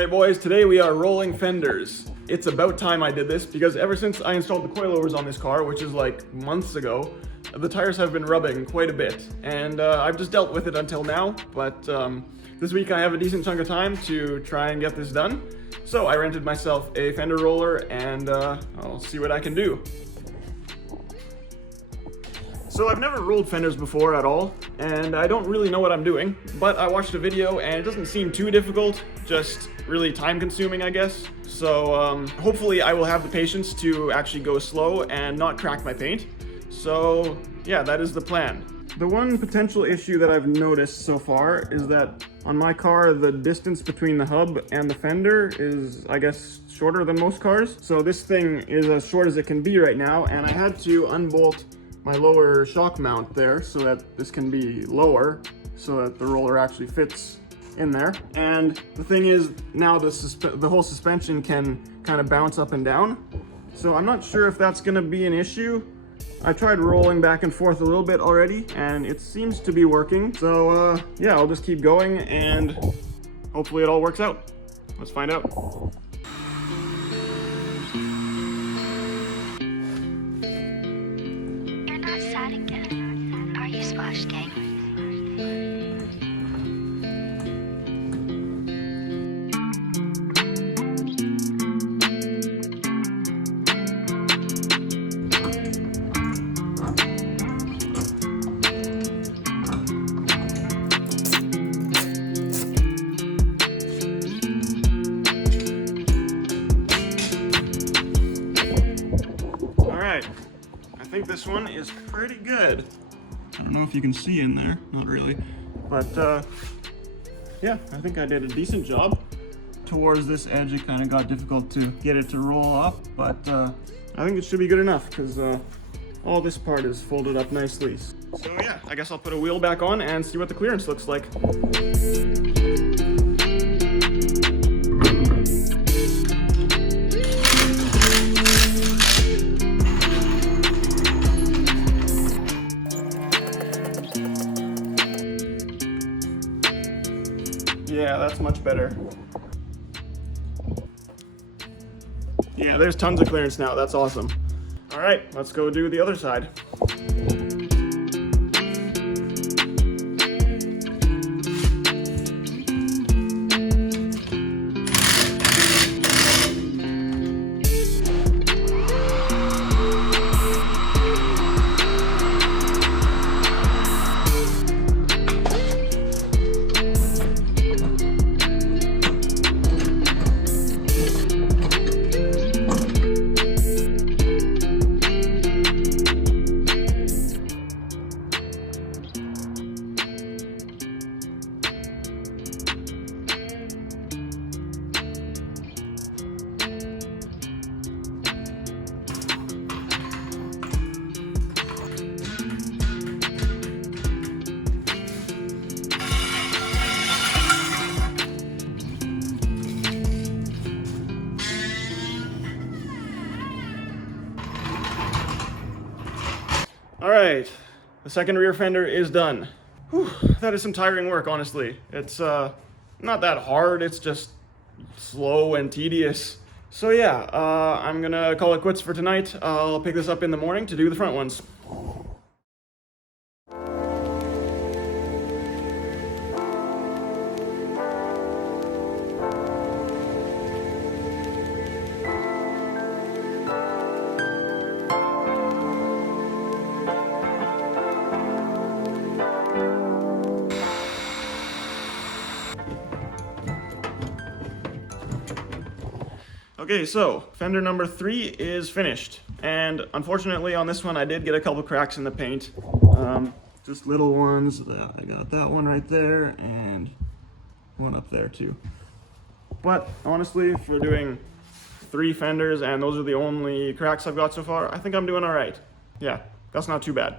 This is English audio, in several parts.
Alright boys, today we are rolling fenders. It's about time I did this because ever since I installed the coilovers on this car, which is like months ago, the tires have been rubbing quite a bit. And I've just dealt with it until now, but this week I have a decent chunk of time to try and get this done. So I rented myself a fender roller and I'll see what I can do. So I've never rolled fenders before at all, and I don't really know what I'm doing, but I watched a video and it doesn't seem too difficult, just really time consuming, I guess. So hopefully I will have the patience to actually go slow and not crack my paint. So yeah, that is the plan. The one potential issue that I've noticed so far is that on my car, the distance between the hub and the fender is, I guess, shorter than most cars. So this thing is as short as it can be right now, and I had to unbolt my lower shock mount there so that this can be lower so that the roller actually fits in there. And the thing is, now the whole suspension can kind of bounce up and down. So I'm not sure if that's going to be an issue. I tried rolling back and forth a little bit already and it seems to be working. So yeah, I'll just keep going and hopefully it all works out. Let's find out. Again. Are you Squash Gang? All right, I think this one is pretty good. I don't know if you can see in there, not really, but yeah, I think I did a decent job. Towards this edge, it kind of got difficult to get it to roll up, but I think it should be good enough because all this part is folded up nicely. So yeah, I guess I'll put a wheel back on and see what the clearance looks like. Yeah, that's much better. Yeah, there's tons of clearance now. That's awesome. All right, let's go do the other side. All right, the second rear fender is done. Whew, that is some tiring work, honestly. It's not that hard, it's just slow and tedious. So yeah, I'm gonna call it quits for tonight. I'll pick this up in the morning to do the front ones. Okay, so fender number 3 is finished, and unfortunately on this one I did get a couple cracks in the paint, just little ones. I got that one right there and one up there too. But honestly, for doing 3 fenders and those are the only cracks I've got so far, I think I'm doing all right. Yeah, that's not too bad.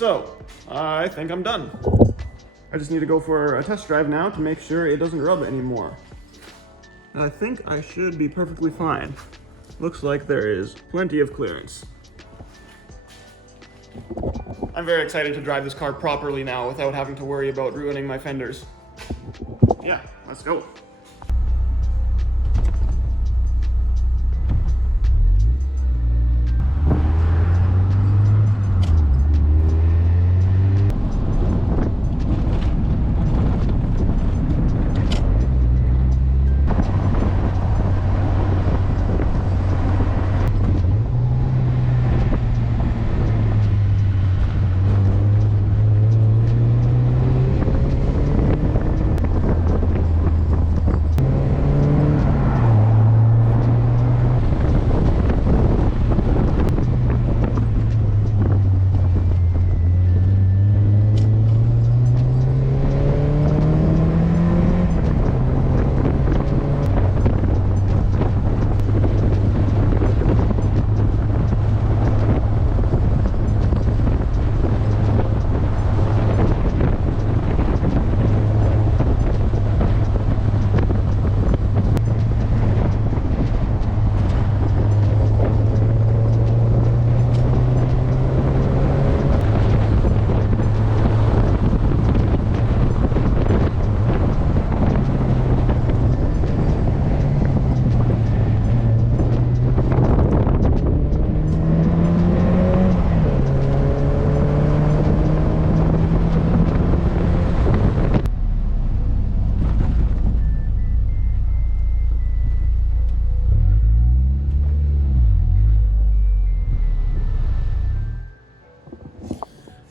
so I think I'm done. I just need to go for a test drive now to make sure it doesn't rub anymore. I think I should be perfectly fine. Looks like there is plenty of clearance. I'm very excited to drive this car properly now without having to worry about ruining my fenders. Yeah, let's go.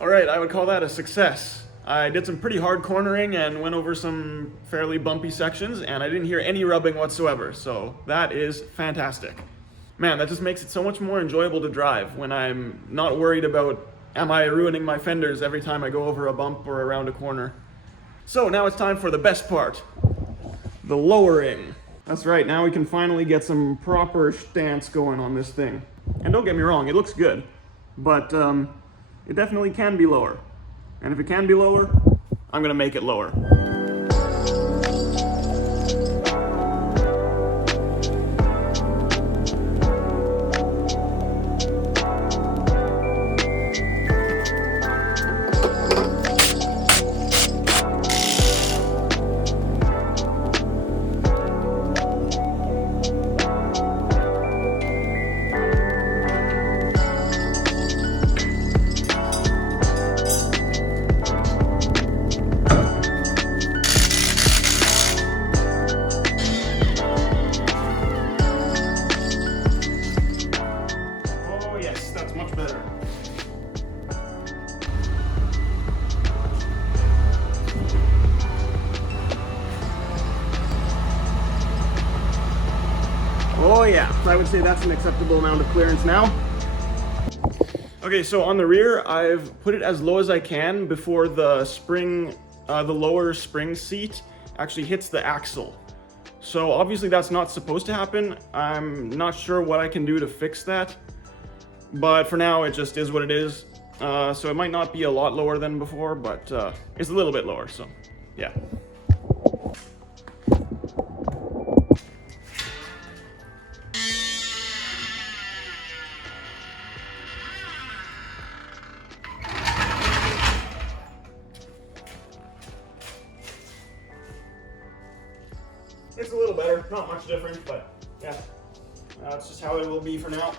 Alright, I would call that a success. I did some pretty hard cornering and went over some fairly bumpy sections, and I didn't hear any rubbing whatsoever, so that is fantastic. Man, that just makes it so much more enjoyable to drive when I'm not worried about am I ruining my fenders every time I go over a bump or around a corner. So now it's time for the best part, the lowering. That's right, now we can finally get some proper stance going on this thing. And don't get me wrong, it looks good, but it definitely can be lower. And if it can be lower, I'm gonna make it lower. Oh yeah, I would say that's an acceptable amount of clearance now. Okay, so on the rear, I've put it as low as I can before the spring, the lower spring seat actually hits the axle. So obviously that's not supposed to happen. I'm not sure what I can do to fix that, but for now it just is what it is. So it might not be a lot lower than before, but it's a little bit lower, so yeah. It's a little better, not much different, but yeah, that's just how it will be for now.